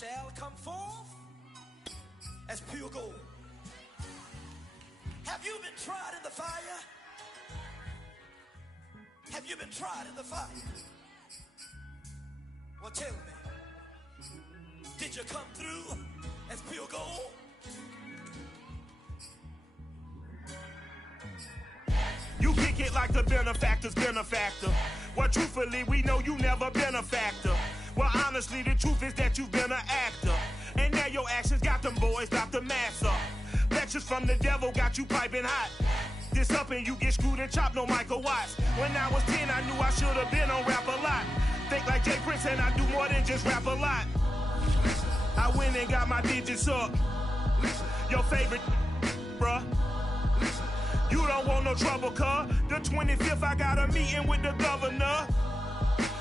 shall come forth as pure gold. Have you been tried in the fire? Have you been tried in the fire? Well, tell me, did you come through as pure gold? You kick it like the benefactor's benefactor. Well, truthfully, we know you never been a factor. Well, honestly, the truth is that you've been an actor. And now your actions got them boys about to mass up. Lectures from the devil got you piping hot. This up and you get screwed and chopped, no Michael Watts. When I was 10, I knew I should have been on Rap a Lot. Think like Jay Prince and I do more than just rap a lot. I went and got my digits up. Your favorite, bruh. You don't want no trouble, cuz. The 25th, I got a meeting with the governor.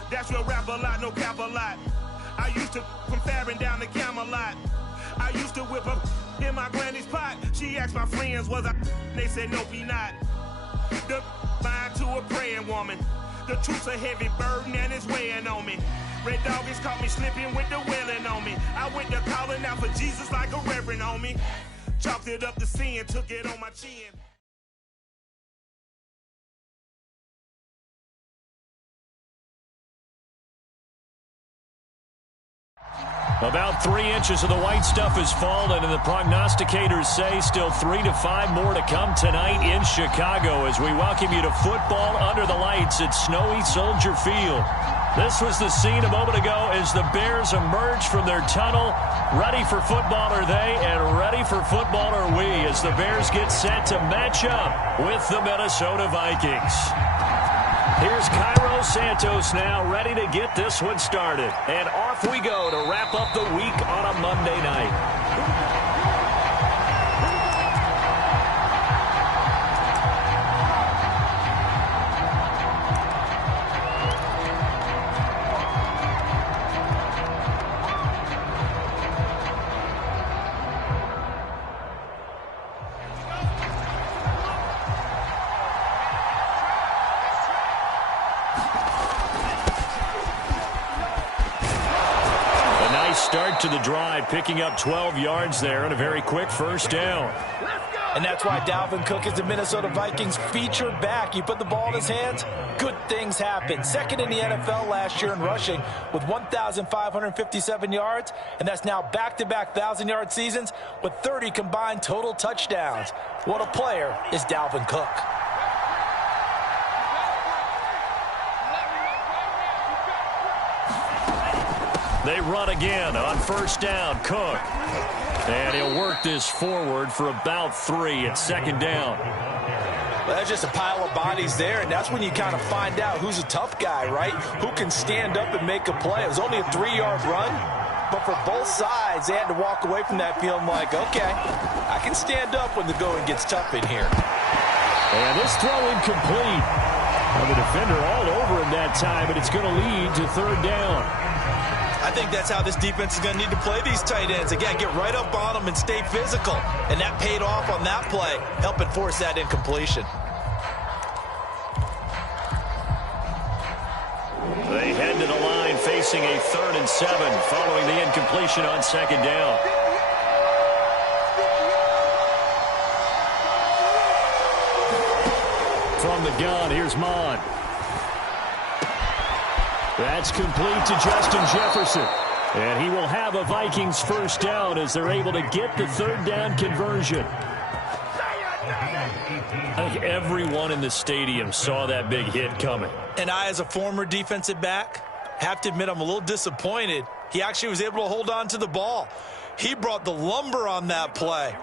That's real rap a lot, no cap a lot. I used to from Farron down to Camelot. I used to whip up in my granny's pot. She asked my friends, was I? They said, nope, he not. The line to a praying woman. The truth's a heavy burden and it's weighing on me. Red Dog has caught me slipping with the wailing on me. I went to calling out for Jesus like a reverend on me. Chalked it up to sin, took it on my chin. About 3 inches of the white stuff has fallen, and the prognosticators say still 3 to 5 more to come tonight in Chicago as we welcome you to football under the lights at snowy Soldier Field. This was the scene a moment ago as the Bears emerged from their tunnel. Ready for football are they, and ready for football are we as the Bears get set to match up with the Minnesota Vikings. Here's Cairo Santos now ready to get this one started. And off we go to wrap up the week on a Monday night. Start to the drive, picking up 12 yards there and a very quick first down. And that's why Dalvin Cook is the Minnesota Vikings featured back. You put the ball in his hands, good things happen. Second in the NFL last year in rushing with 1,557 yards, and that's now back-to-back 1,000-yard seasons with 30 combined total touchdowns. What a player is Dalvin Cook. They run again on first down. Cook. And he'll work this forward for about 3 at second down. Well, that's just a pile of bodies there, and that's when you kind of find out who's a tough guy, right? Who can stand up and make a play. It was only a 3-yard run, but for both sides, they had to walk away from that feeling like, okay, I can stand up when the going gets tough in here. And this throw incomplete. Well, the defender all over him that time, but it's going to lead to third down. I think that's how this defense is going to need to play these tight ends. Again, get right up on them and stay physical. And that paid off on that play, helping force that incompletion. They head to the line facing a 3rd and 7 following the incompletion on second down. From the gun, here's Mon. That's complete to Justin Jefferson. And he will have a Vikings first down as they're able to get the third down conversion. I think everyone in the stadium saw that big hit coming. And I, as a former defensive back, have to admit I'm a little disappointed. He actually was able to hold on to the ball. He brought the lumber on that play.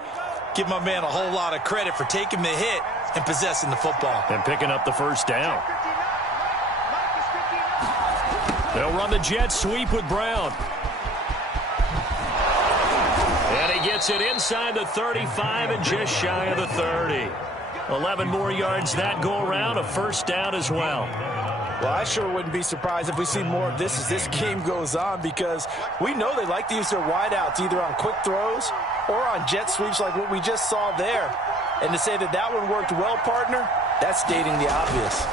Give my man a whole lot of credit for taking the hit and possessing the football. And picking up the first down. They'll run the jet sweep with Brown. And he gets it inside the 35 and just shy of the 30. 11 more yards that go around, a first down as well. Well, I sure wouldn't be surprised if we see more of this as this game goes on, because we know they like to use their wideouts either on quick throws or on jet sweeps like what we just saw there. And to say that that one worked well, partner, that's stating the obvious.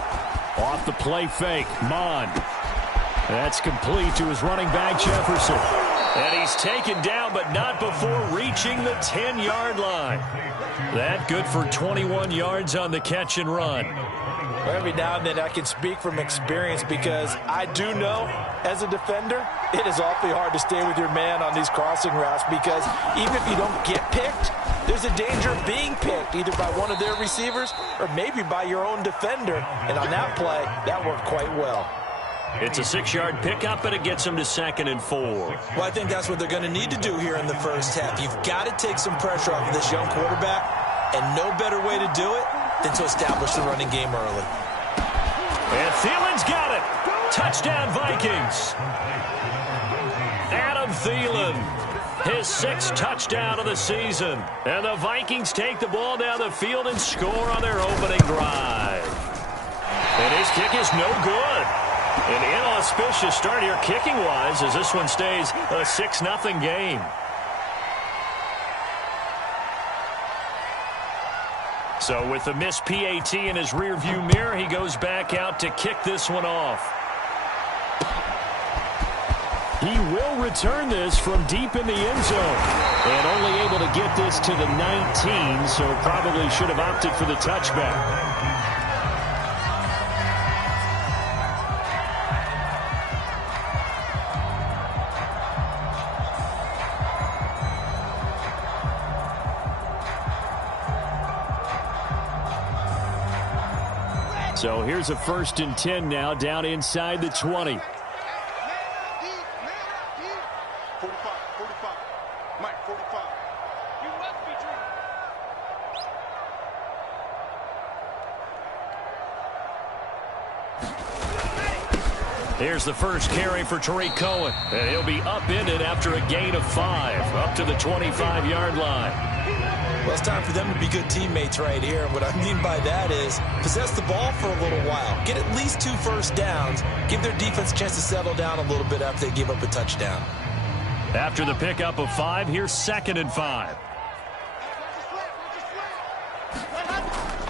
Off the play fake, Mon. That's complete to his running back, Jefferson. And he's taken down, but not before reaching the 10-yard line. That good for 21 yards on the catch and run. Every now and then I can speak from experience because I do know, as a defender, it is awfully hard to stay with your man on these crossing routes because even if you don't get picked, there's a danger of being picked either by one of their receivers or maybe by your own defender. And on that play, that worked quite well. It's a 6-yard pickup, and it gets them to 2nd and 4. Well, I think that's what they're going to need to do here in the first half. You've got to take some pressure off of this young quarterback, and no better way to do it than to establish the running game early. And Thielen's got it. Touchdown, Vikings. Adam Thielen, his 6th touchdown of the season. And the Vikings take the ball down the field and score on their opening drive. And his kick is no good. An inauspicious start here kicking-wise as this one stays a 6-0 game. So with the missed PAT in his rearview mirror, he goes back out to kick this one off. He will return this from deep in the end zone. And only able to get this to the 19, so probably should have opted for the touchback. So here's a 1st and 10 now, down inside the 20. 45, Mike, 45. You must be true. Here's the first carry for Tariq Cohen. And he'll be upended after a gain of 5, up to the 25-yard line. Well, it's time for them to be good teammates right here. And what I mean by that is possess the ball for a little while. Get at least 2 first downs. Give their defense a chance to settle down a little bit after they give up a touchdown. After the pickup of 5, here's 2nd and 5.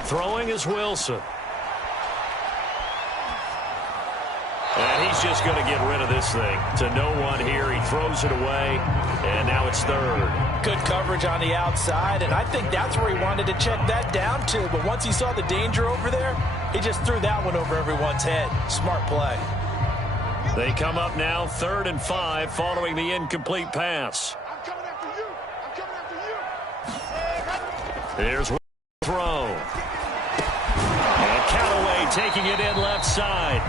Throwing is Wilson. And he's just going to get rid of this thing to no one here. He throws it away, and now it's 3rd. Good coverage on the outside, and I think that's where he wanted to check that down to. But once he saw the danger over there, he just threw that one over everyone's head. Smart play. They come up now 3rd and 5 following the incomplete pass. I'm coming after you. I'm coming after you. Here's throw. And Callaway taking it in left side.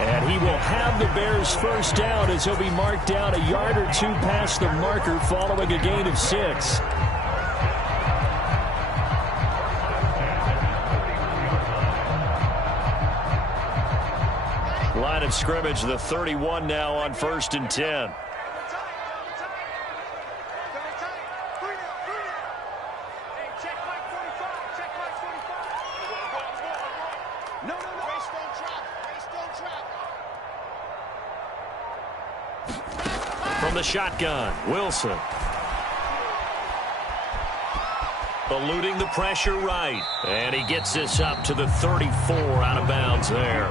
And he will have the Bears' first down as he'll be marked down a yard or 2 past the marker following a gain of 6. Line of scrimmage, the 31 now on 1st and 10. From the shotgun, Wilson. Eluding the pressure right. And he gets this up to the 34 out of bounds there.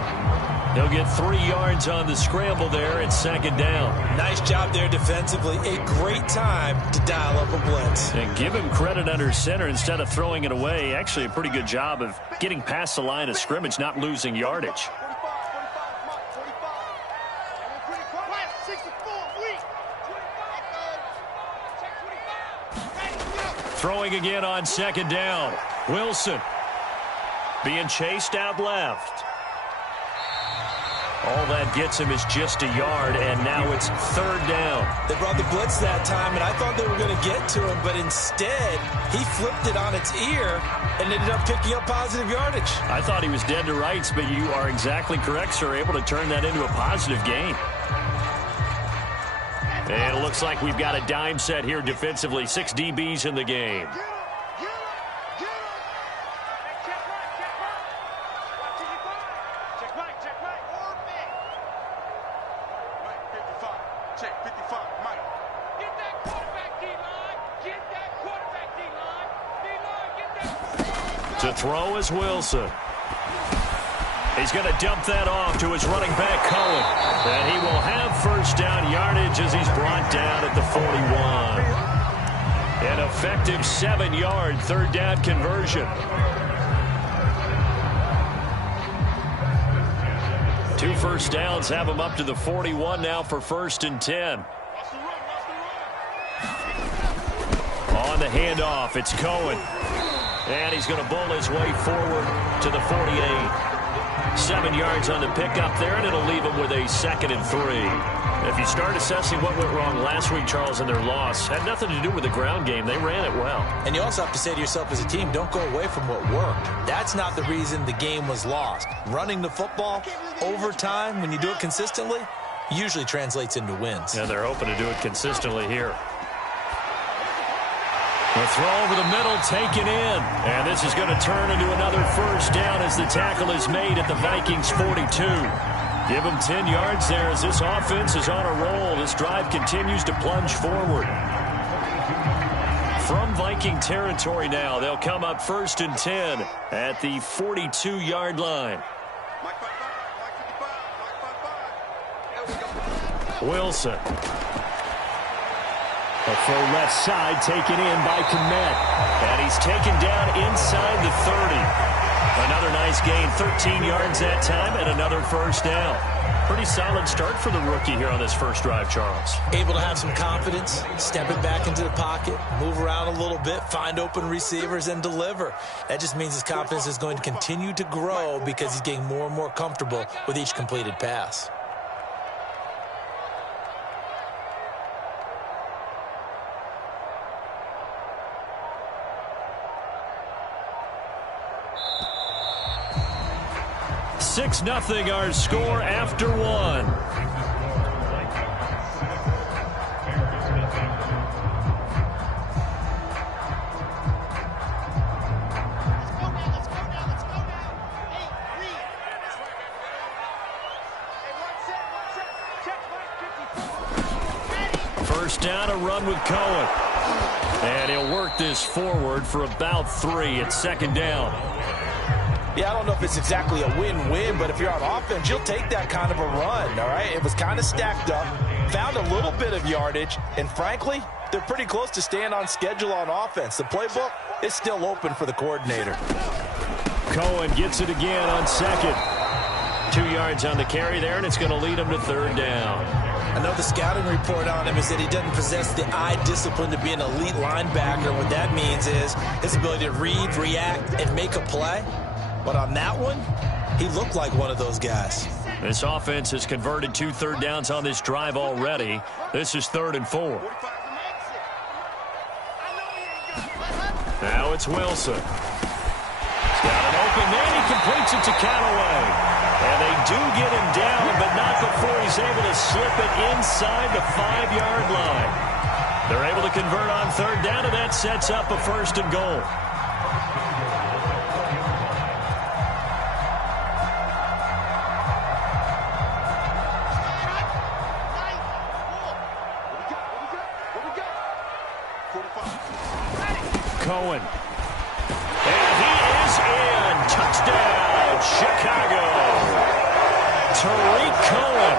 He'll get 3 yards on the scramble there at 2nd down. Nice job there defensively. A great time to dial up a blitz. And give him credit under center instead of throwing it away. Actually a pretty good job of getting past the line of scrimmage, not losing yardage. Throwing again on 2nd down. Wilson being chased out left. All that gets him is just a yard, and now it's 3rd down. They brought the blitz that time, and I thought they were going to get to him, but instead he flipped it on its ear and ended up picking up positive yardage. I thought he was dead to rights, but you are exactly correct, sir. Able to turn that into a positive gain. And it looks like we've got a dime set here defensively. 6 DBs in the game. To throw is Wilson. He's going to dump that off to his running back, Cohen. And he will have first down yardage as he's brought down at the 41. An effective 7-yard third down conversion. 2 first downs have him up to the 41 now for 1st and 10. On the handoff, it's Cohen. And he's going to bull his way forward to the 48. 7 yards on the pickup there, and it'll leave him with a 2nd and 3. If you start assessing what went wrong last week, Charles, in their loss, had nothing to do with the ground game. They ran it well. And you also have to say to yourself as a team, don't go away from what worked. That's not the reason the game was lost. Running the football over time, when you do it consistently, usually translates into wins. And they're hoping to do it consistently here. The throw over the middle, taken in. And this is going to turn into another first down as the tackle is made at the Vikings 42. Give them 10 yards there as this offense is on a roll. This drive continues to plunge forward. From Viking territory now, they'll come up 1st and 10 at the 42-yard line. Wilson. A throw left side taken in by Kmet. And he's taken down inside the 30. Another nice gain, 13 yards that time, and another first down. Pretty solid start for the rookie here on this first drive, Charles. Able to have some confidence, stepping back into the pocket, move around a little bit, find open receivers, and deliver. That just means his confidence is going to continue to grow because he's getting more and more comfortable with each completed pass. Six 0 our score after 1. First down, a run with Cohen. And he'll work this forward for about 3 at 2nd down. Yeah, I don't know if it's exactly a win-win, but if you're on offense, you'll take that kind of a run, all right? It was kind of stacked up, found a little bit of yardage, and frankly, they're pretty close to staying on schedule on offense. The playbook is still open for the coordinator. Cohen gets it again on 2nd. 2 yards on the carry there, and it's going to lead him to 3rd down. I know the scouting report on him is that he doesn't possess the eye discipline to be an elite linebacker. What that means is his ability to read, react, and make a play. But on that one, he looked like one of those guys. This offense has converted 2 third downs on this drive already. This is 3rd and 4. Now it's Wilson. He's got an open man. He completes it to Callaway. And they do get him down, but not before he's able to slip it inside the 5-yard line. They're able to convert on 3rd down, and that sets up a 1st and goal. Cohen. And he is in. Touchdown, Chicago. Tariq Cohen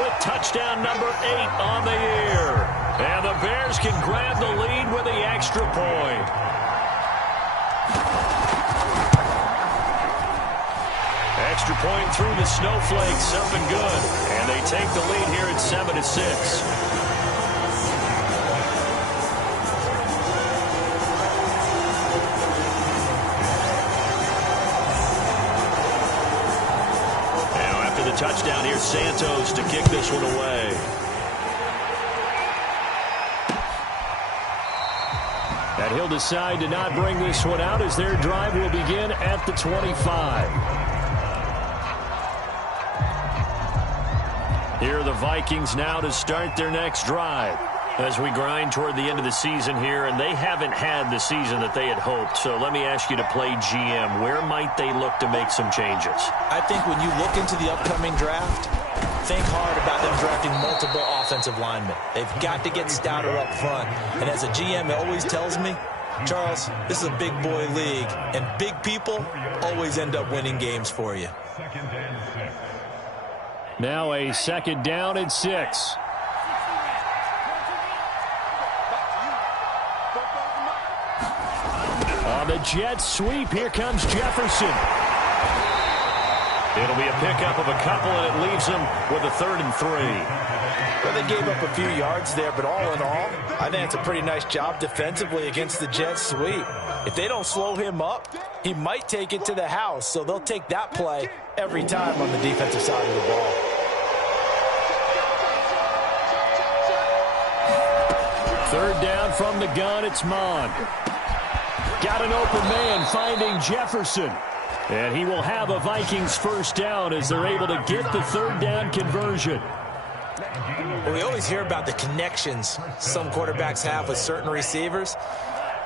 with touchdown number 8 on the year. And the Bears can grab the lead with the extra point. Extra point through the snowflakes, something good. And they take the lead here at 7-6. Touchdown here, Santos to kick this one away. And he'll decide to not bring this one out as their drive will begin at the 25. Here are the Vikings now to start their next drive as we grind toward the end of the season here, and they haven't had the season that they had hoped. So let me ask you to play GM. Where might they look to make some changes? I think when you look into the upcoming draft, think hard about them drafting multiple offensive linemen. They've got to get stouter up front. And as a GM, it always tells me, Charles, this is a big boy league, and big people always end up winning games for you. Now a 2nd down and 6. On the jet sweep, here comes Jefferson. It'll be a pickup of a couple, and it leaves them with a 3rd and 3. Well, they gave up a few yards there, but all in all, I think it's a pretty nice job defensively against the jet sweep. If they don't slow him up, he might take it to the house, so they'll take that play every time on the defensive side of the ball. Third down from the gun, it's Mond. Got an open man finding Jefferson. And he will have a Vikings 1st down as they're able to get the 3rd down conversion. Well, we always hear about the connections some quarterbacks have with certain receivers.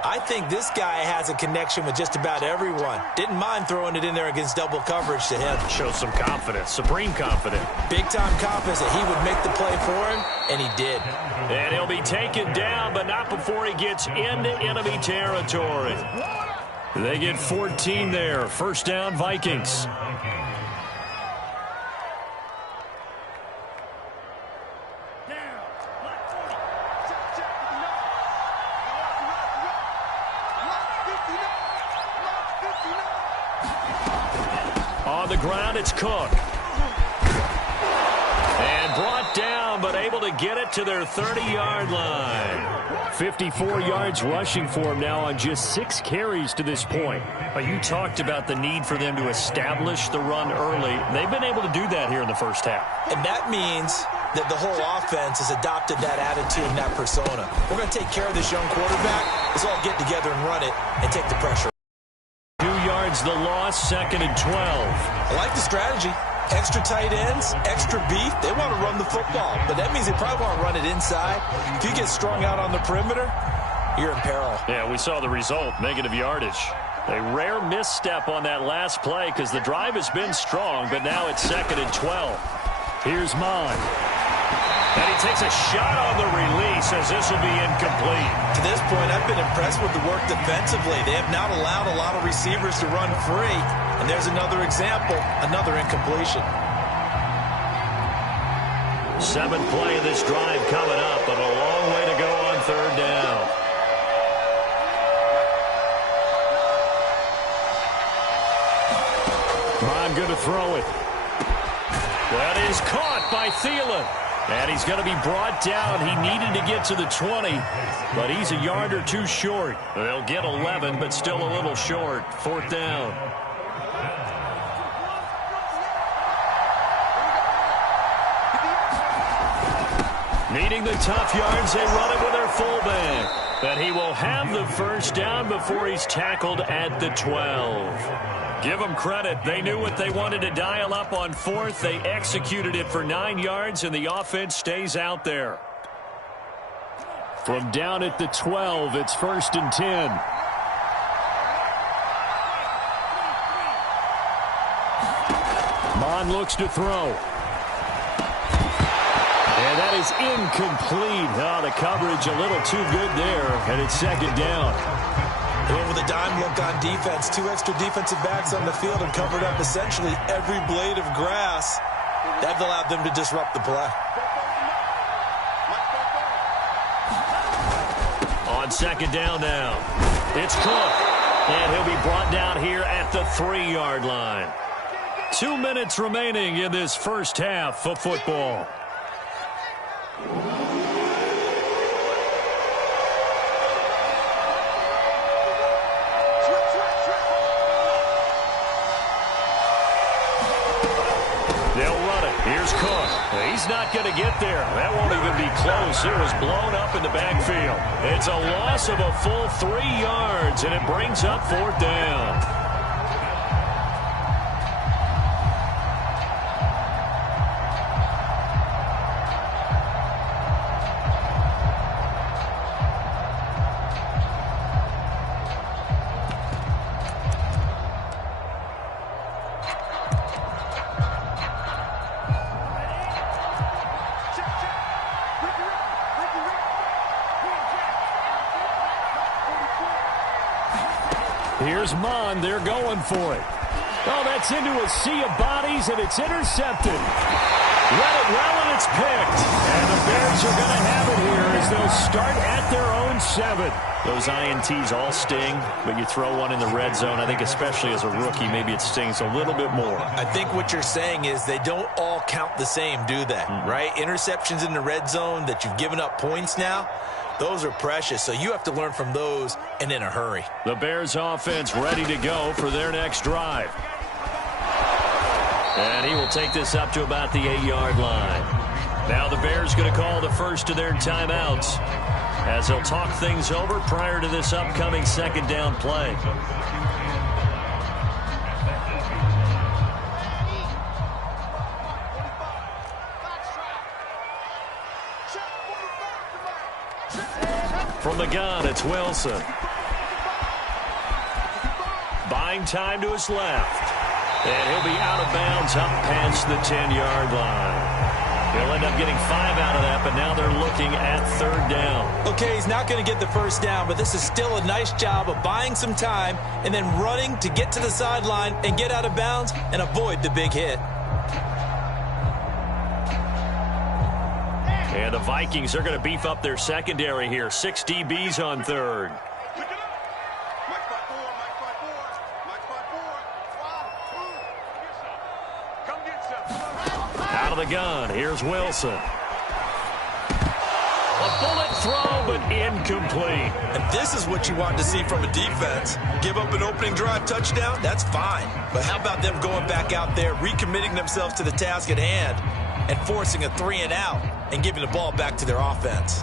I think this guy has a connection with just about everyone. Didn't mind throwing it in there against double coverage to him. Shows some confidence, supreme confidence. Big-time confidence that he would make the play for him, and he did. And he'll be taken down, but not before he gets into enemy territory. They get 14 there. 1st down, Vikings. On the ground, it's Cook. And brought down, but able to get it to their 30-yard line. 54 yards rushing for him now on just 6 carries to this point. You talked about the need for them to establish the run early. They've been able to do that here in the 1st half. And that means that the whole offense has adopted that attitude and that persona. We're going to take care of this young quarterback. Let's all get together and run it and take the pressure. 2 yards the loss, 2nd and 12. I like the strategy. Extra tight ends, extra beef. They want to run the football, but that means they probably want to run it inside. If you get strung out on the perimeter, you're in peril. Yeah, we saw the result, negative yardage. A rare misstep on that last play because the drive has been strong, but now it's 2nd and 12. Here's Mond. And he takes a shot on the release as this will be incomplete. To this point, I've been impressed with the work defensively. They have not allowed a lot of receivers to run free. And there's another example, another incompletion. 7th play of this drive coming up, but a long way to go on 3rd down. Mond going to throw it. That is caught by Thielen. And he's going to be brought down. He needed to get to the 20, but he's a yard or 2 short. They'll get 11, but still a little short. 4th down. Needing the tough yards, they run it with their fullback. But he will have the 1st down before he's tackled at the 12. Give them credit. They knew what they wanted to dial up on 4th. They executed it for 9 yards, and the offense stays out there. From down at the 12, it's 1st and 10. Mond looks to throw. And that is incomplete. Oh, the coverage a little too good there, and it's 2nd down. They went with a dime look on defense. 2 extra defensive backs on the field and covered up essentially every blade of grass. That allowed them to disrupt the play. On 2nd down now, it's Cook. And he'll be brought down here at the 3-yard line. 2 minutes remaining in this 1st half of football. Here's Cook. He's not going to get there. That won't even be close. It was blown up in the backfield. It's a loss of a full 3 yards, and it brings up 4th down. Here's Mond. They're going for it. Oh, that's into a sea of bodies, and it's intercepted. Read it well, and it's picked. And the Bears are going to have it here as they'll start at their own 7. Those INTs all sting, but you throw one in the red zone, I think especially as a rookie, maybe it stings a little bit more. I think what you're saying is they don't all count the same, do they? Right? Interceptions in the red zone that you've given up points now, those are precious, so you have to learn from those and in a hurry. The Bears offense ready to go for their next drive. And he will take this up to about the 8-yard line. Now the Bears going to call the first of their timeouts as they'll talk things over prior to this upcoming second down play. From the gun, it's Wilson. Buying time to his left. And he'll be out of bounds up past the 10-yard line. He'll end up getting 5 out of that, but now they're looking at third down. Okay, he's not going to get the first down, but this is still a nice job of buying some time and then running to get to the sideline and get out of bounds and avoid the big hit. And the Vikings are going to beef up their secondary here. 6 DBs on third. Out of the gun, here's Wilson. A bullet throw, but incomplete. And this is what you want to see from a defense. Give up an opening drive touchdown, that's fine. But how about them going back out there, recommitting themselves to the task at hand, and forcing a 3-and-out and giving the ball back to their offense?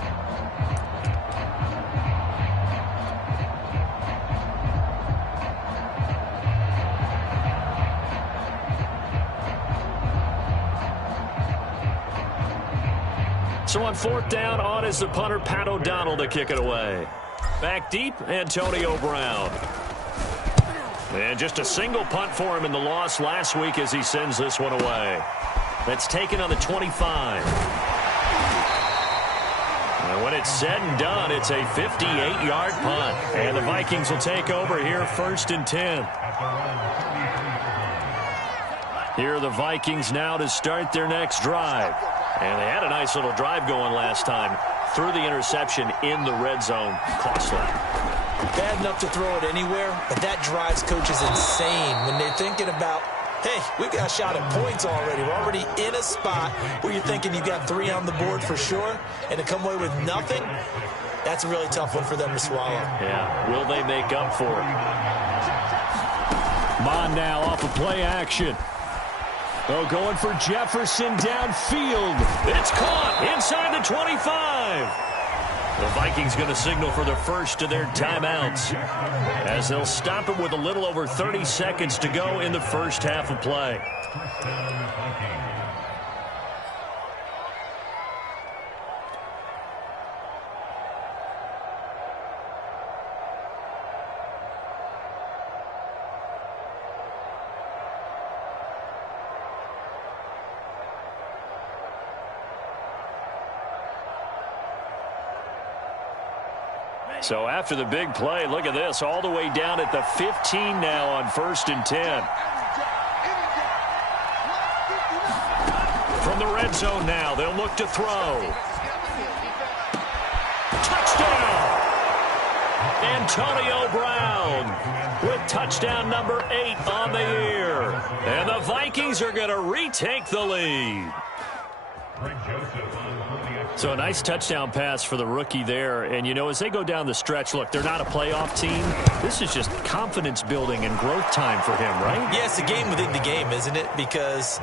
So on fourth down, on is the punter, Pat O'Donnell, to kick it away. Back deep, Antonio Brown. And just a single punt for him in the loss last week as he sends this one away. That's taken on the 25. And when it's said and done, it's a 58-yard punt. And the Vikings will take over here, 1st and 10. Here are the Vikings now to start their next drive. And they had a nice little drive going last time. Threw the interception in the red zone. Costly. Bad enough to throw it anywhere, but that drives coaches insane when they're thinking about, hey, we got a shot at points already. We're already in a spot where you're thinking you got 3 on the board for sure, and to come away with nothing, that's a really tough one for them to swallow. Yeah, will they make up for it? Mon now off of play action. Oh, going for Jefferson downfield. It's caught inside the 25. The Vikings going to signal for the first of their timeouts as they'll stop it with a little over 30 seconds to go in the first half of play. So after the big play, look at this, all the way down at the 15 now on 1st and 10. From the red zone now, they'll look to throw. Touchdown! Antonio Brown with touchdown number 8 on the year. And the Vikings are going to retake the lead. So a nice touchdown pass for the rookie there. And, you know, as they go down the stretch, look, they're not a playoff team. This is just confidence building and growth time for him, right? Yeah, it's a game within the game, isn't it? Because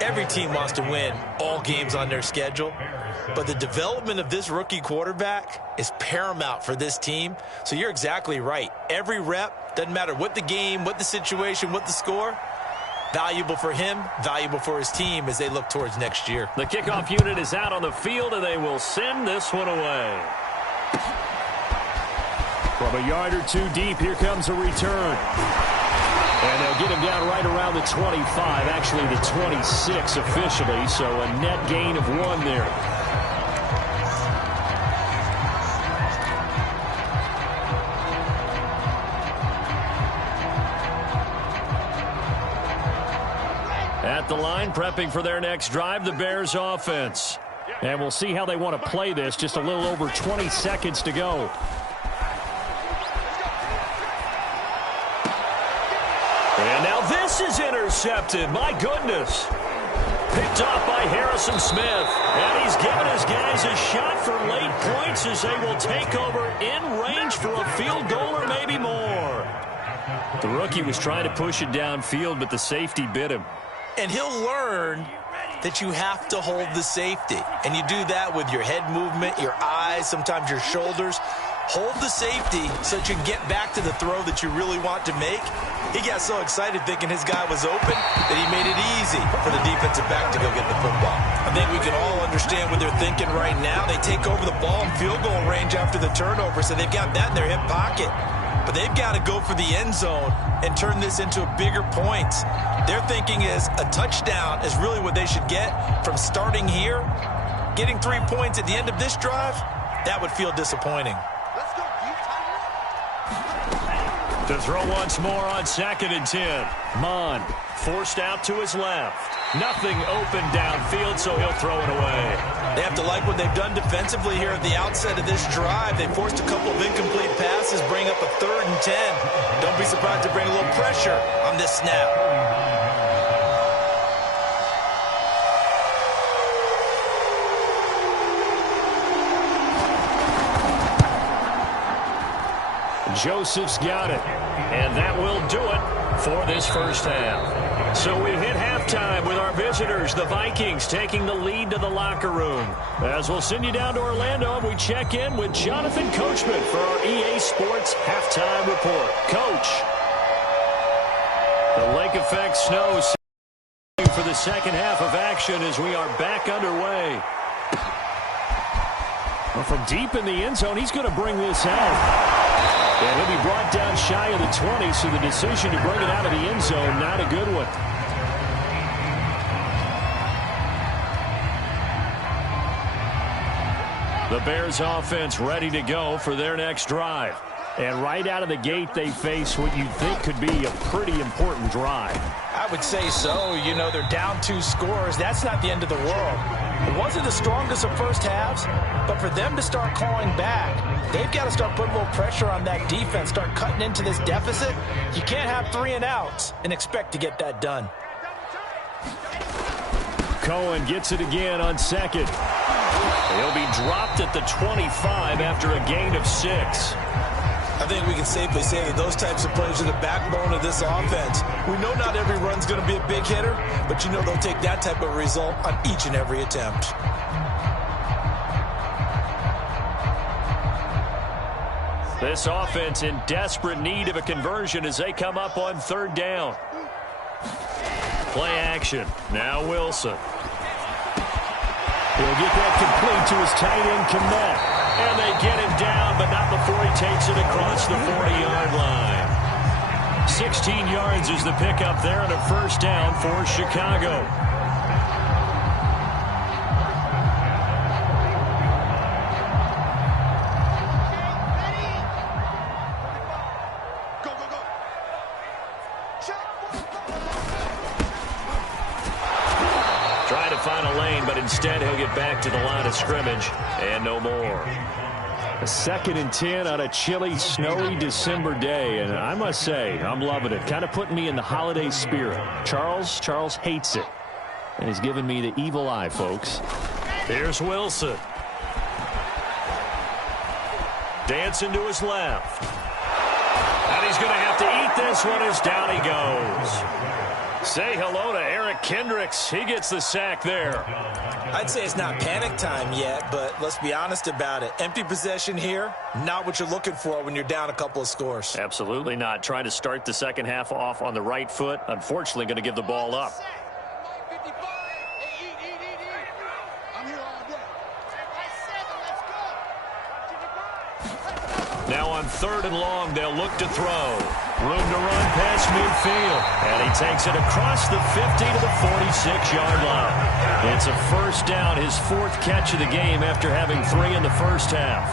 every team wants to win all games on their schedule. But the development of this rookie quarterback is paramount for this team. So you're exactly right. Every rep, doesn't matter what the game, what the situation, what the score, valuable for him, valuable for his team as they look towards next year. The kickoff unit is out on the field, and they will send this one away. From a yard or 2 deep, here comes a return. And they'll get him down right around the 25, actually the 26 officially, so a net gain of 1 there. At the line, prepping for their next drive, the Bears offense. And we'll see how they want to play this. Just a little over 20 seconds to go. And now this is intercepted. My goodness. Picked off by Harrison Smith. And he's given his guys a shot for late points as they will take over in range for a field goal or maybe more. The rookie was trying to push it downfield, but the safety bit him. And he'll learn that you have to hold the safety. And you do that with your head movement, your eyes, sometimes your shoulders. Hold the safety so that you can get back to the throw that you really want to make. He got so excited thinking his guy was open that he made it easy for the defensive back to go get the football. I think we can all understand what they're thinking right now. They take over the ball in field goal range after the turnover, so they've got that in their hip pocket. But they've got to go for the end zone and turn this into bigger points. Their thinking is a touchdown is really what they should get from starting here. Getting 3 points at the end of this drive, that would feel disappointing. To throw once more on 2nd and 10. Mond forced out to his left. Nothing open downfield, so he'll throw it away. They have to like what they've done defensively here at the outset of this drive. They forced a couple of incomplete passes, bring up a 3rd and 10. Don't be surprised to bring a little pressure on this snap. Joseph's got it, and that will do it for this first half. So we hit halftime with our visitors, the Vikings, taking the lead to the locker room. As we'll send you down to Orlando, and we check in with Jonathan Coachman for our EA Sports Halftime Report. Coach, the lake effect snows for the second half of action as we are back underway. Well, from deep in the end zone, he's going to bring this out. And he'll be brought down shy of the 20, so the decision to bring it out of the end zone, not a good one. The Bears offense ready to go for their next drive. And right out of the gate, they face what you'd think could be a pretty important drive. I would say so. You know, they're down 2 scores. That's not the end of the world. It wasn't the strongest of first halves, but for them to start calling back, they've got to start putting a little pressure on that defense, start cutting into this deficit. You can't have 3 and outs and expect to get that done. Cohen gets it again on 2nd. He'll be dropped at the 25 after a gain of 6. I think we can safely say that those types of plays are the backbone of this offense. We know not every run's going to be a big hitter, but you know they'll take that type of result on each and every attempt. This offense in desperate need of a conversion as they come up on 3rd down. Play action. Now Wilson. He'll get that complete to his tight end, Kmet. And they get him down, but not before he takes it across the 40-yard line. 16 yards is the pickup there and a first down for Chicago. Trying to find a lane, but instead he'll get back to the line of scrimmage and no more. A 2nd and 10 on a chilly, snowy December day, and I must say, I'm loving it. Kind of putting me in the holiday spirit. Charles hates it, and he's giving me the evil eye, folks. Here's Wilson. Dancing to his left. And he's going to have to eat this one as down he goes. Say hello to Eric Kendricks. He gets the sack there. I'd say it's not panic time yet, but let's be honest about it. Empty possession here, not what you're looking for when you're down a couple of scores. Absolutely not. Trying to start the second half off on the right foot. Unfortunately, going to give the ball up. Now on 3rd and long, they'll look to throw. Room to run past midfield. And he takes it across the 50 to the 46-yard line. It's a first down, his 4th catch of the game after having 3 in the first half.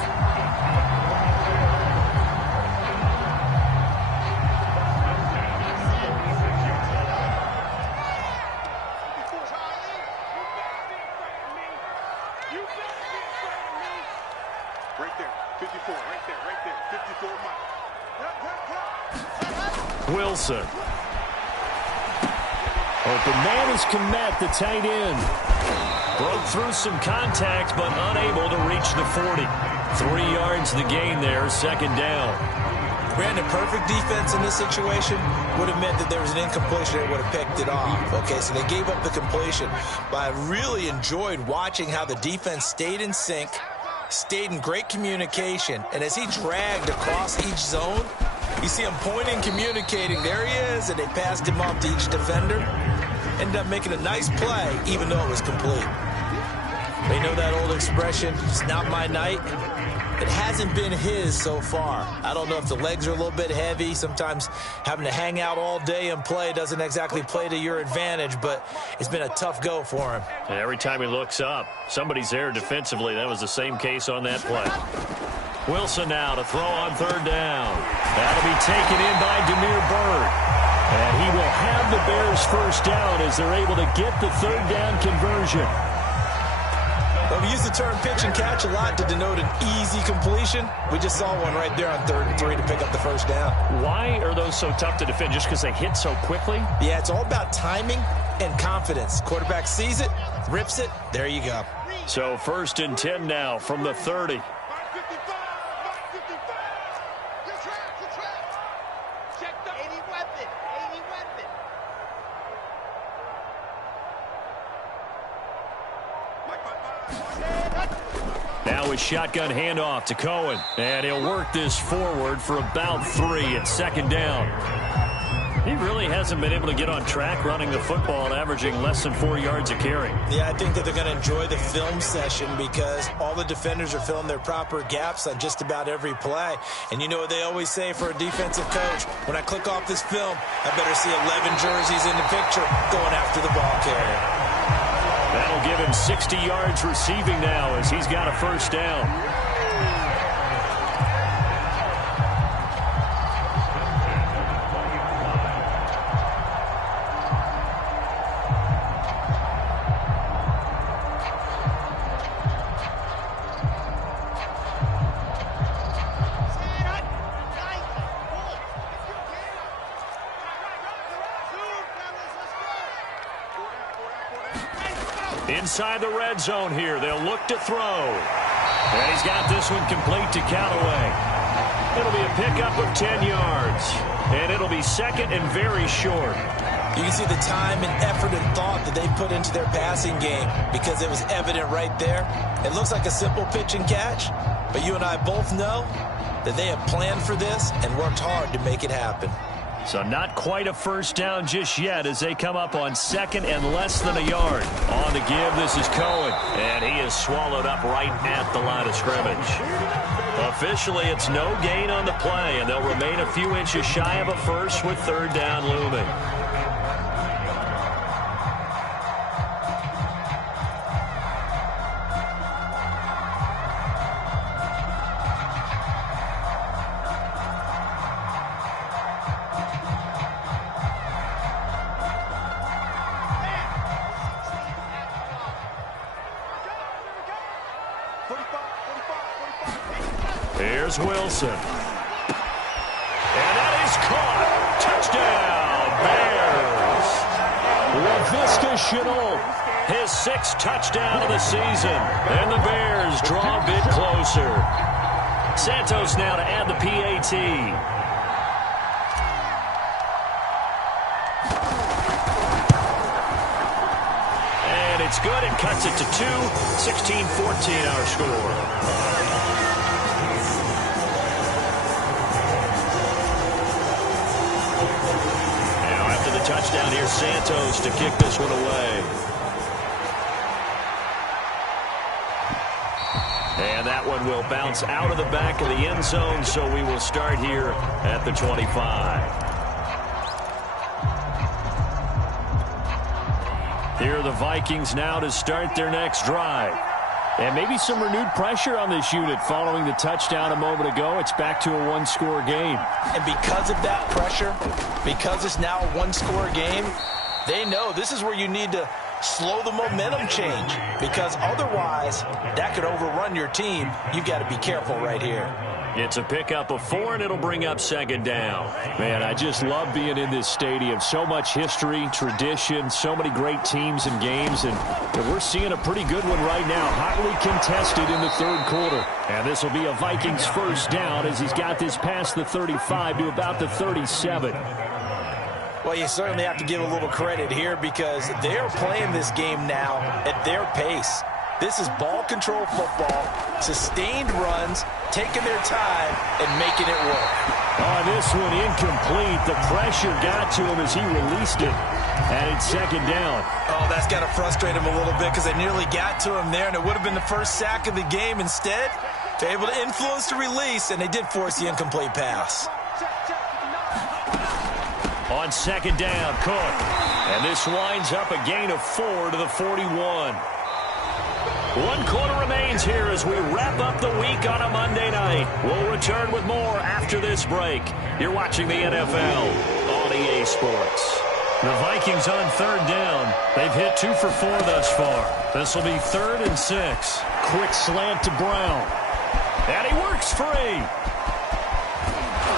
Wilson. Open man is Kmet, the tight end. Broke through some contact, but unable to reach the 40. 3 yards the gain there, second down. Brandon, perfect defense in this situation would have meant that there was an incompletion that would have picked it off. Okay, so they gave up the completion. But I really enjoyed watching how the defense stayed in sync, stayed in great communication, and as he dragged across each zone, you see him pointing, communicating. There he is, and they passed him off to each defender. Ended up making a nice play, even though it was complete. They know that old expression, it's not my night. It hasn't been his so far. I don't know if the legs are a little bit heavy. Sometimes having to hang out all day and play doesn't exactly play to your advantage, but it's been a tough go for him. And every time he looks up, somebody's there defensively. That was the same case on that play. Wilson now to throw on third down. That'll be taken in by Damiere Byrd. And he will have the Bears first down as they're able to get the third down conversion. Well, we use the term pitch and catch a lot to denote an easy completion. We just saw one right there on 3rd and 3 to pick up the first down. Why are those so tough to defend? Just because they hit so quickly? Yeah, it's all about timing and confidence. Quarterback sees it, rips it, there you go. So 1st and 10 now from the 30. Now a shotgun handoff to Cohen. And he'll work this forward for about 3 at second down. He really hasn't been able to get on track running the football, averaging less than 4 yards a carry. Yeah, I think that they're going to enjoy the film session because all the defenders are filling their proper gaps on just about every play. And you know what they always say for a defensive coach? When I click off this film, I better see 11 jerseys in the picture going after the ball carrier. That'll give him 60 yards receiving now as he's got a first down. Inside the red zone here. They'll look to throw. And he's got this one complete to Callaway. It'll be a pickup of 10 yards. And it'll be second and very short. You can see the time and effort and thought that they put into their passing game because it was evident right there. It looks like a simple pitch and catch, but you and I both know that they have planned for this and worked hard to make it happen. So not quite a first down just yet as they come up on second and less than a yard. On the give, this is Cohen. And he is swallowed up right at the line of scrimmage. Officially, it's no gain on the play, and they'll remain a few inches shy of a first with third down looming. Here's Wilson. And that is caught. Touchdown, Bears. LaVisca Chenault, his 6th touchdown of the season. And the Bears draw a bit closer. Santos now to add the PAT. And it's good. It cuts it to 2. 16-14 our score. Touchdown here, Santos to kick this one away. And that one will bounce out of the back of the end zone, so we will start here at the 25. Here are the Vikings now to start their next drive. And maybe some renewed pressure on this unit following the touchdown a moment ago. It's back to a one-score game. And because of that pressure, because it's now a one-score game, they know this is where you need to slow the momentum change. Because otherwise, that could overrun your team. You've got to be careful right here. It's a pickup of 4, and it'll bring up second down. Man, I just love being in this stadium. So much history, tradition, so many great teams and games, and we're seeing a pretty good one right now. Hotly contested in the third quarter. And this will be a Vikings first down as he's got this past the 35 to about the 37. Well, you certainly have to give a little credit here because they're playing this game now at their pace. This is ball control football, sustained runs, taking their time, and making it work. Oh, this one incomplete. The pressure got to him as he released it. And it's second down. Oh, that's got to frustrate him a little bit because they nearly got to him there, and it would have been the first sack of the game. Instead, they're able to influence the release, and they did force the incomplete pass. On second down, Cook. And this winds up a gain of 4 to the 41. 1 quarter remains here as we wrap up the week on a Monday night. We'll return with more after this break. You're watching the NFL on EA Sports. The Vikings on third down. They've hit 2 for 4 thus far. This will be 3rd and 6. Quick slant to Brown. And he works free.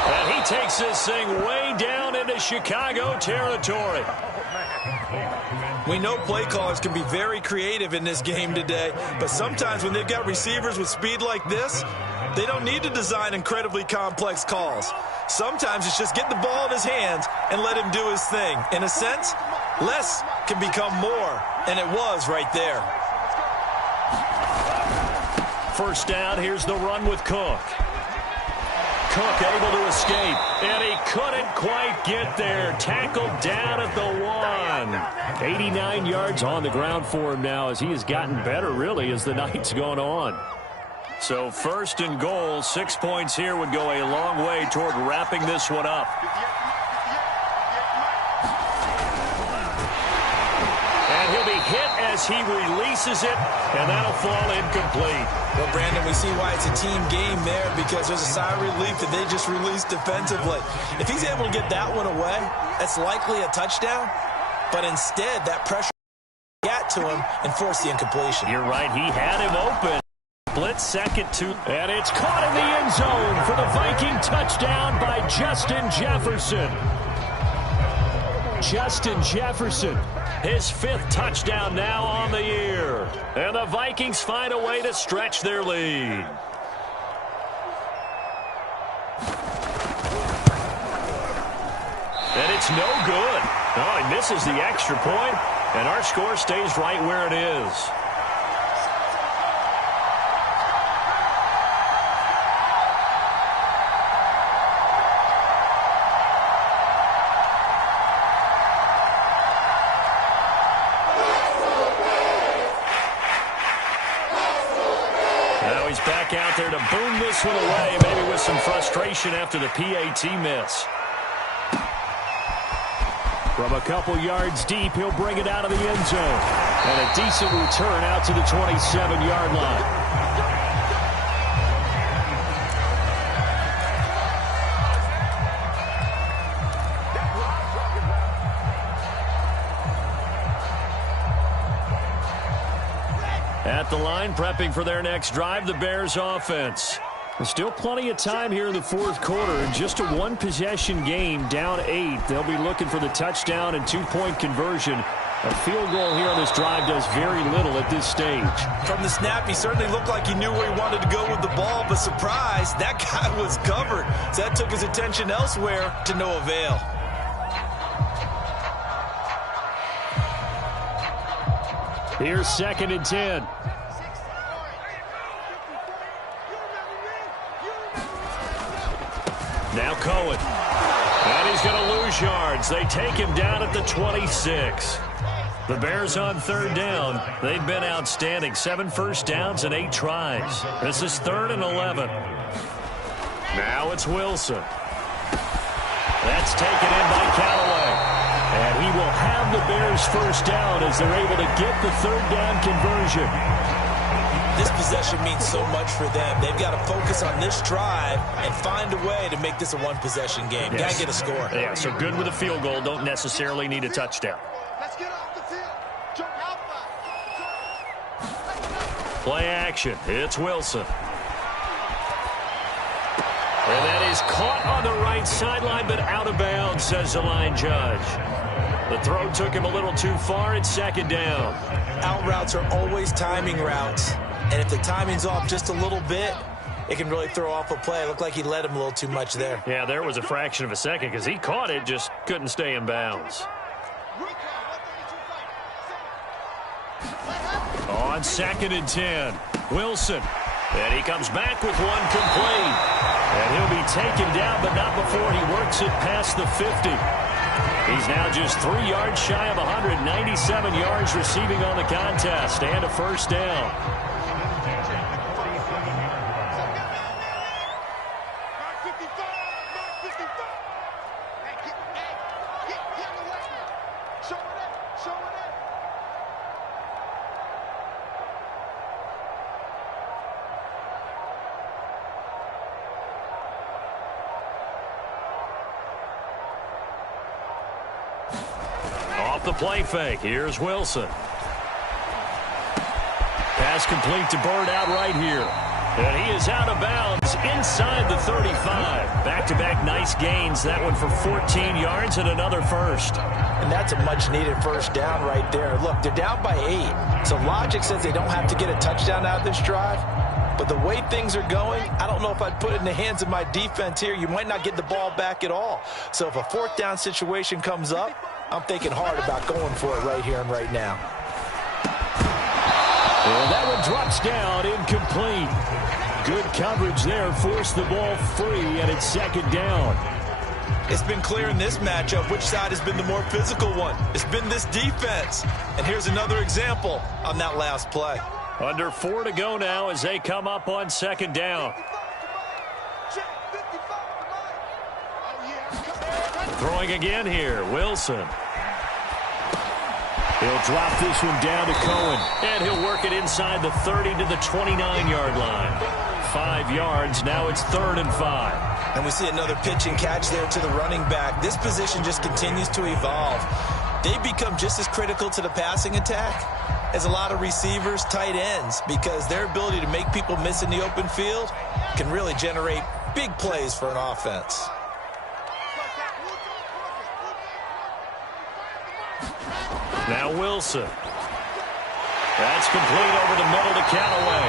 And he takes this thing way down into Chicago territory. We know play callers can be very creative in this game today, but sometimes when they've got receivers with speed like this, they don't need to design incredibly complex calls. Sometimes it's just get the ball in his hands and let him do his thing. In a sense, less can become more, and it was right there. First down, here's the run with Cook. Cook able to escape, and he couldn't quite get there. Tackled down at the 1. 89 yards on the ground for him now as he has gotten better, really, as the night's gone on. So 1st and goal, 6 points here would go a long way toward wrapping this one up. And he'll be hit as he releases it, and that'll fall incomplete. Well, Brandon, we see why it's a team game there because there's a sigh of relief that they just released defensively. If he's able to get that one away, that's likely a touchdown. But instead, that pressure got to him and forced the incompletion. You're right. He had him open. Blitz second to, and it's caught in the end zone for the Viking touchdown by Justin Jefferson. Justin Jefferson. His 5th touchdown now on the year. And the Vikings find a way to stretch their lead. And it's no good. Oh, he misses the extra point, and our score stays right where it is. Now he's back out there to boom this one away, maybe with some frustration after the PAT miss. From a couple yards deep, he'll bring it out of the end zone. And a decent return out to the 27-yard line. At the line, prepping for their next drive, the Bears offense. There's still plenty of time here in the fourth quarter. In just a 1-possession game, down 8. They'll be looking for the touchdown and 2-point conversion. A field goal here on this drive does very little at this stage. From the snap, he certainly looked like he knew where he wanted to go with the ball, but surprise, that guy was covered. So that took his attention elsewhere to no avail. Here's 2nd and 10. Now Cohen. And he's going to lose yards. They take him down at the 26. The Bears on third down. They've been outstanding. 7 first downs and 8 tries. This is 3rd and 11. Now it's Wilson. That's taken in by Callaway. And he will have the Bears first down as they're able to get the 3rd down conversion. This possession means so much for them. They've got to focus on this drive and find a way to make this a 1-possession game. Yes. Got to get a score. Yeah, so good with a field goal. Don't necessarily need a touchdown. Let's get off the field. Jump out. Play action. It's Wilson. And that is caught on the right sideline, but out of bounds, says the line judge. The throw took him a little too far. It's second down. Out routes are always timing routes. And if the timing's off just a little bit, it can really throw off a play. It looked like he led him a little too much there. Yeah, there was a fraction of a second because he caught it, just couldn't stay in bounds. On 2nd and 10, Wilson. And he comes back with one complete. And he'll be taken down, but not before he works it past the 50. He's now just 3 yards shy of 197 yards receiving on the contest and a first down. The play fake. Here's Wilson. Pass complete to Bird out right here. And he is out of bounds inside the 35. Back-to-back nice gains. That one for 14 yards and another first. And that's a much-needed first down right there. Look, they're down by 8. So logic says they don't have to get a touchdown out of this drive. But the way things are going, I don't know if I'd put it in the hands of my defense here. You might not get the ball back at all. So if a 4th down situation comes up, I'm thinking hard about going for it right here and right now. And that one drops down, incomplete. Good coverage there, forced the ball free, and it's second down. It's been clear in this matchup which side has been the more physical one. It's been this defense. And here's another example on that last play. Under 4 to go now as they come up on second down. Throwing again here, Wilson. He'll drop this one down to Cohen, and he'll work it inside the 30 to the 29-yard line. 5 yards, now it's 3rd and 5. And we see another pitch and catch there to the running back. This position just continues to evolve. They become just as critical to the passing attack as a lot of receivers, tight ends, because their ability to make people miss in the open field can really generate big plays for an offense. Now Wilson. That's complete over the middle to Callaway.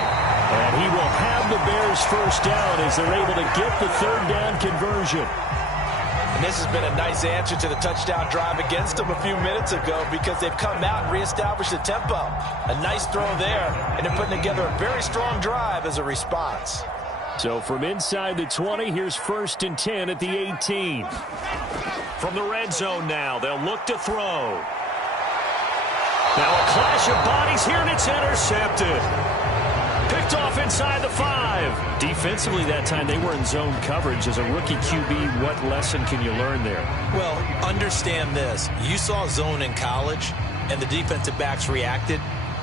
And he will have the Bears first down as they're able to get the 3rd down conversion. And this has been a nice answer to the touchdown drive against them a few minutes ago because they've come out and reestablished the tempo. A nice throw there, and they're putting together a very strong drive as a response. So from inside the 20, here's 1st and 10 at the 18. From the red zone now, they'll look to throw. Now a clash of bodies here, and it's intercepted. Picked off inside the 5. Defensively that time, they were in zone coverage. As a rookie QB, what lesson can you learn there? Well, understand this. You saw zone in college, and the defensive backs reacted,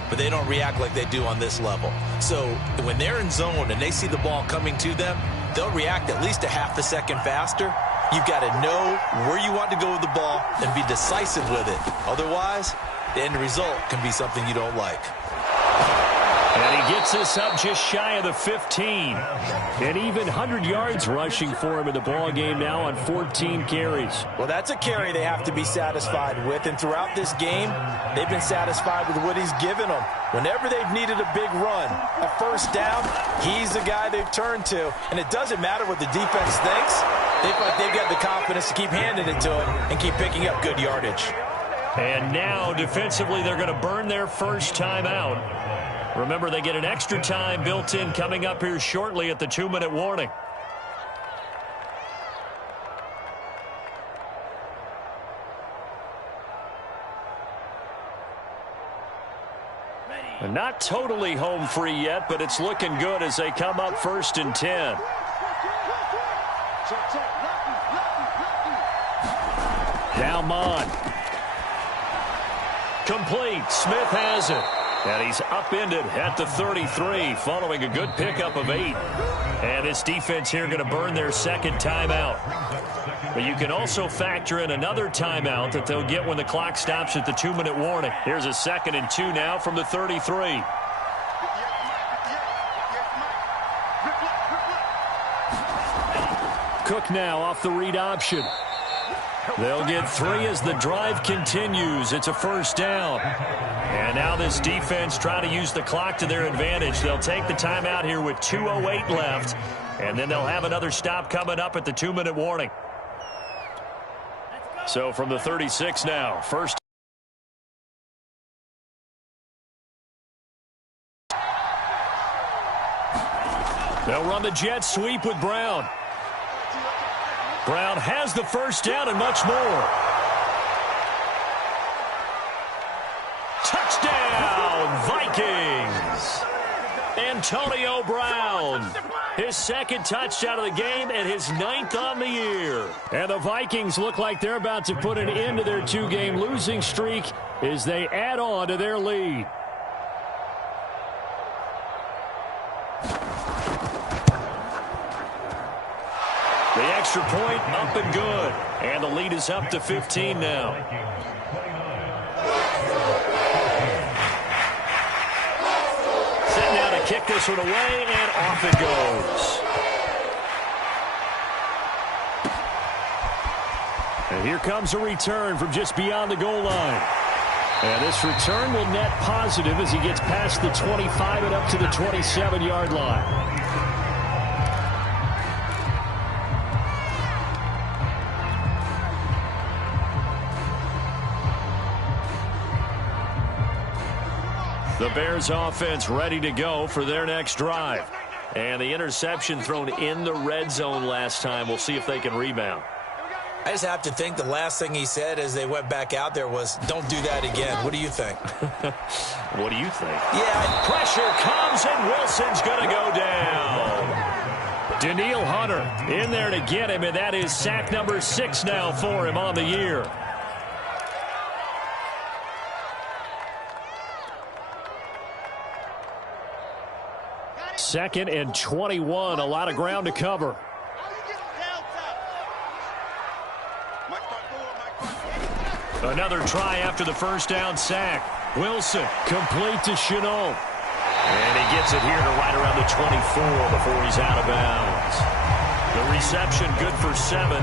but they don't react like they do on this level. So when they're in zone and they see the ball coming to them, they'll react at least a half a second faster. You've got to know where you want to go with the ball and be decisive with it. Otherwise, the end result can be something you don't like. And he gets this up just shy of the 15. And even 100 yards rushing for him in the ball game now on 14 carries. Well, that's a carry they have to be satisfied with. And throughout this game, they've been satisfied with what he's given them. Whenever they've needed a big run, a first down, he's the guy they've turned to. And it doesn't matter what the defense thinks. They feel like they've got the confidence to keep handing it to him and keep picking up good yardage. And now, defensively, they're going to burn their first time out. Remember, they get an extra time built in coming up here shortly at the 2-minute warning. And not totally home free yet, but it's looking good as they come up 1st and 10. Now Mond. Complete. Smith has it. And he's upended at the 33 following a good pickup of 8. And this defense here going to burn their second timeout. But you can also factor in another timeout that they'll get when the clock stops at the 2-minute warning. Here's a 2nd and 2 now from the 33. Cook now off the read option. They'll get 3 as the drive continues. It's a first down. And now this defense trying to use the clock to their advantage. They'll take the timeout here with 2:08 left. And then they'll have another stop coming up at the 2-minute warning. So from the 36 now, first. They'll run the jet sweep with Brown. Brown has the first down and much more. Touchdown, Vikings! Antonio Brown. His second touchdown of the game and his 9th on the year. And the Vikings look like they're about to put an end to their 2-game losing streak as they add on to their lead. The extra point up and good. And the lead is up to 15 now. Set now to kick this one away, and off it goes. And here comes a return from just beyond the goal line. And this return will net positive as he gets past the 25 and up to the 27-yard line. The Bears offense ready to go for their next drive. And the interception thrown in the red zone last time. We'll see if they can rebound. I just have to think the last thing he said as they went back out there was, don't do that again. What do you think? What do you think? Yeah. Pressure comes, and Wilson's going to go down. Danielle Hunter in there to get him, and that is sack number 6 now for him on the year. Second and 21, a lot of ground to cover. Another try after the first down sack. Wilson complete to Shenault. And he gets it here to right around the 24 before he's out of bounds. The reception good for 7.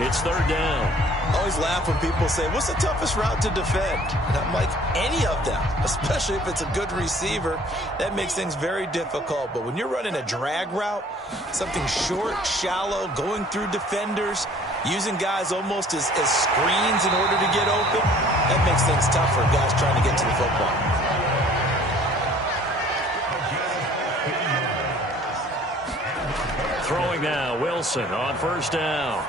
It's third down. I always laugh when people say, what's the toughest route to defend? And I'm like, any of them, especially if it's a good receiver. That makes things very difficult. But when you're running a drag route, something short, shallow, going through defenders, using guys almost as screens in order to get open, that makes things tough for guys trying to get to the football. Throwing now, Wilson on first down.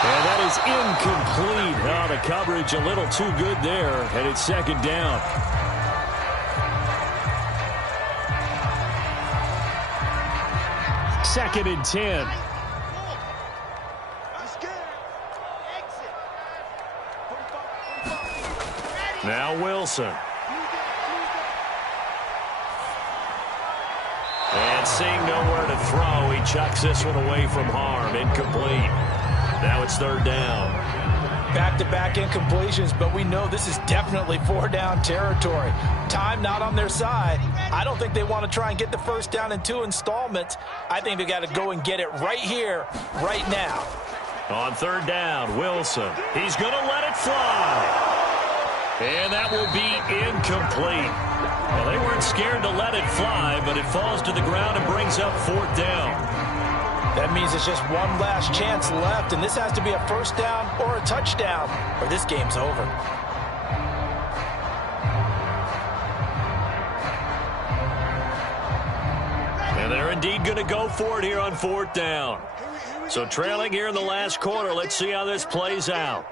And that is incomplete. Oh, the coverage a little too good there, and it's second down. Second and 10. Now Wilson. And seeing nowhere to throw, he chucks this one away from harm. Incomplete. Now it's third down. Back-to-back incompletions, but we know this is definitely 4-down territory. Time not on their side. I don't think they want to try and get the first down in 2 installments. I think they got to go and get it right here, right now. On third down, Wilson. He's going to let it fly. And that will be incomplete. Well, they weren't scared to let it fly, but it falls to the ground and brings up fourth down. That means it's just one last chance left, and this has to be a first down or a touchdown, or this game's over. And they're indeed going to go for it here on fourth down. So trailing here in the last quarter, let's see how this plays out.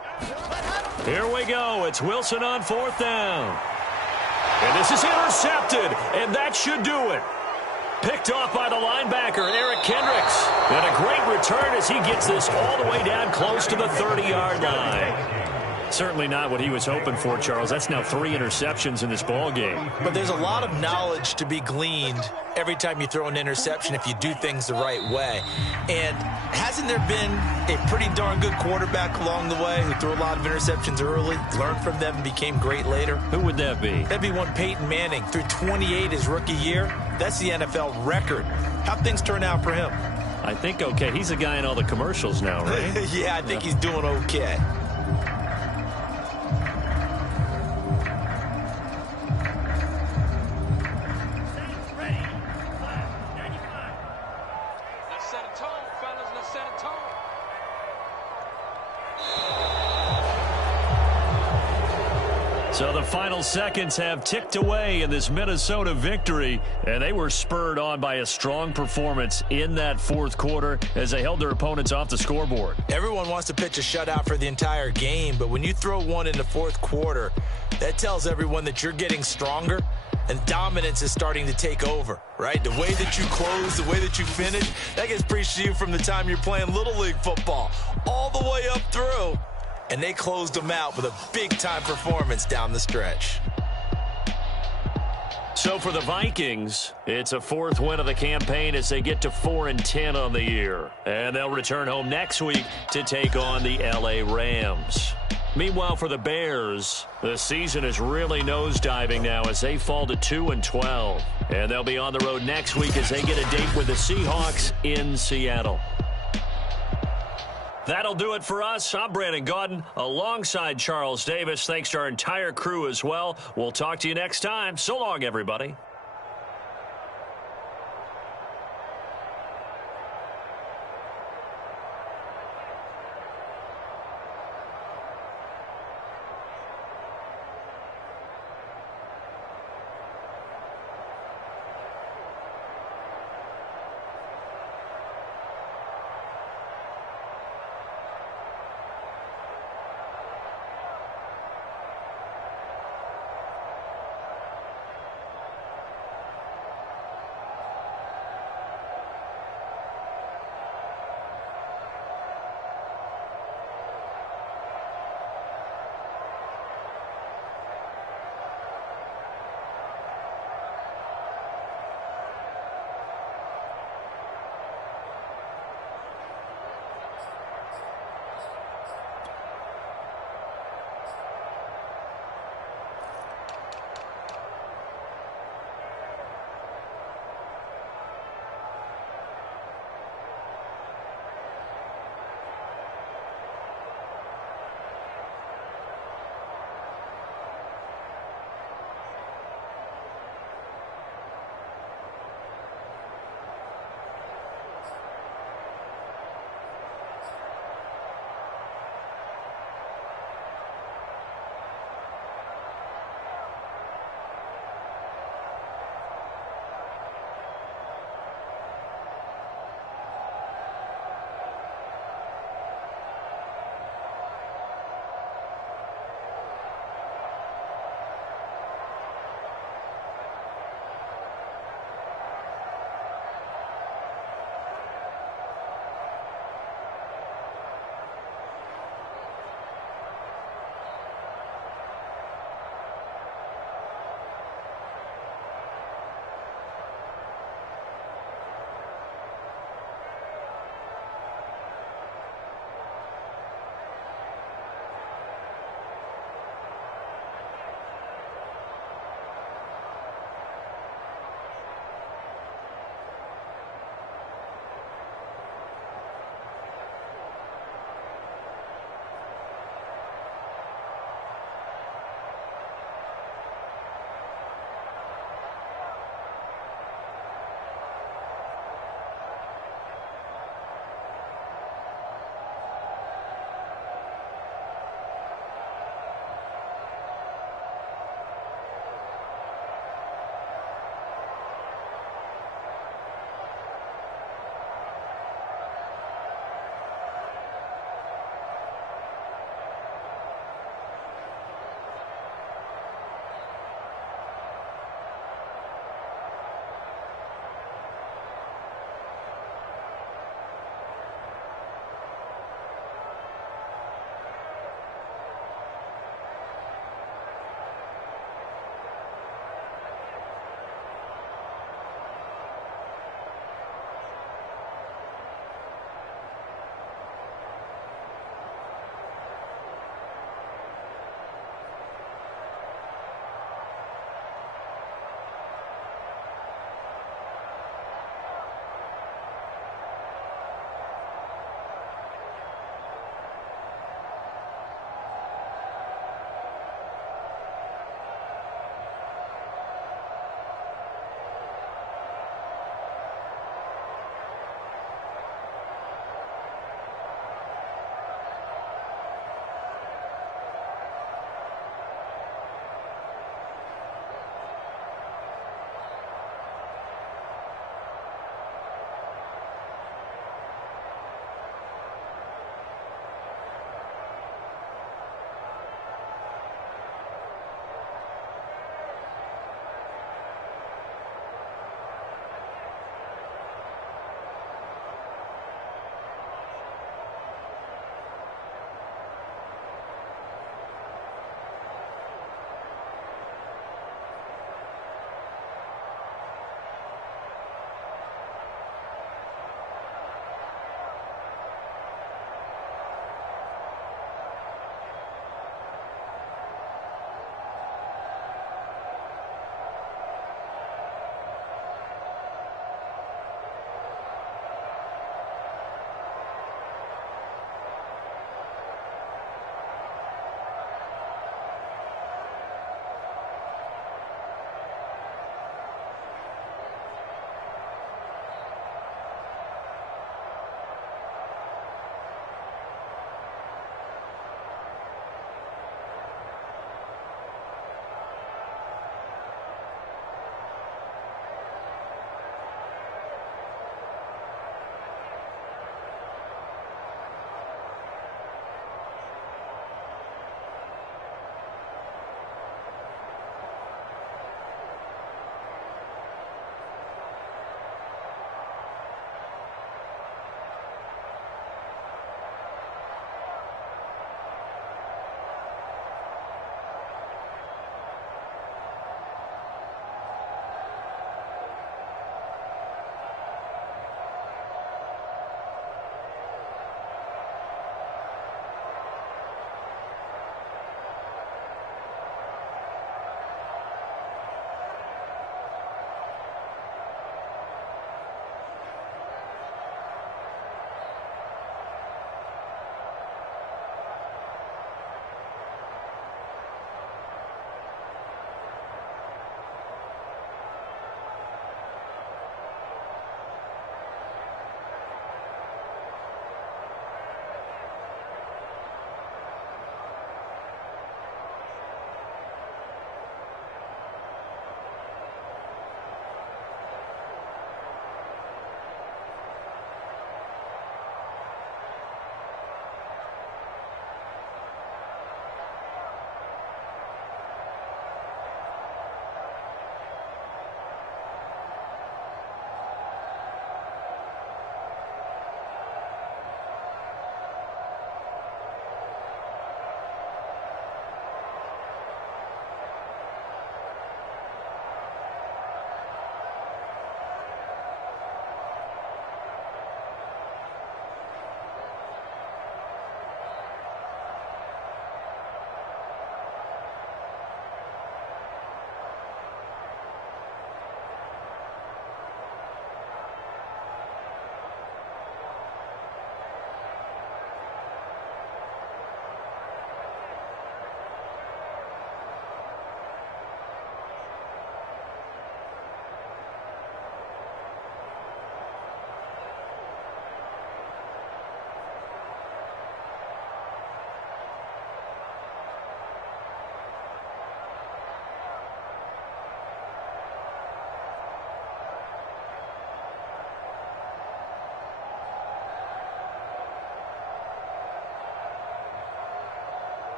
Here we go. It's Wilson on fourth down. And this is intercepted, and that should do it. Picked off by the linebacker, Eric Kendricks. And a great return as he gets this all the way down close to the 30-yard line. Certainly not what he was hoping for, Charles. That's now 3 interceptions in this ball game. But there's a lot of knowledge to be gleaned every time you throw an interception if you do things the right way. And hasn't there been a pretty darn good quarterback along the way who threw a lot of interceptions early, learned from them, and became great later? Who would that be? That'd be one Peyton Manning. Threw 28 his rookie year. That's the NFL record. How'd things turn out for him? I think okay. He's a guy in all the commercials now, right? Yeah, I think he's doing okay. So the final seconds have ticked away in this Minnesota victory, and they were spurred on by a strong performance in that fourth quarter as they held their opponents off the scoreboard. Everyone wants to pitch a shutout for the entire game, but when you throw one in the fourth quarter, that tells everyone that you're getting stronger and dominance is starting to take over, right? The way that you close, the way that you finish, that gets preached to you from the time you're playing Little League football all the way up through. And they closed them out with a big-time performance down the stretch. So for the Vikings, it's a fourth win of the campaign as they get to 4-10 on the year. And they'll return home next week to take on the LA Rams. Meanwhile, for the Bears, the season is really nosediving now as they fall to 2-12. And they'll be on the road next week as they get a date with the Seahawks in Seattle. That'll do it for us. I'm Brandon Gaudin alongside Charles Davis. Thanks to our entire crew as well. We'll talk to you next time. So long, everybody.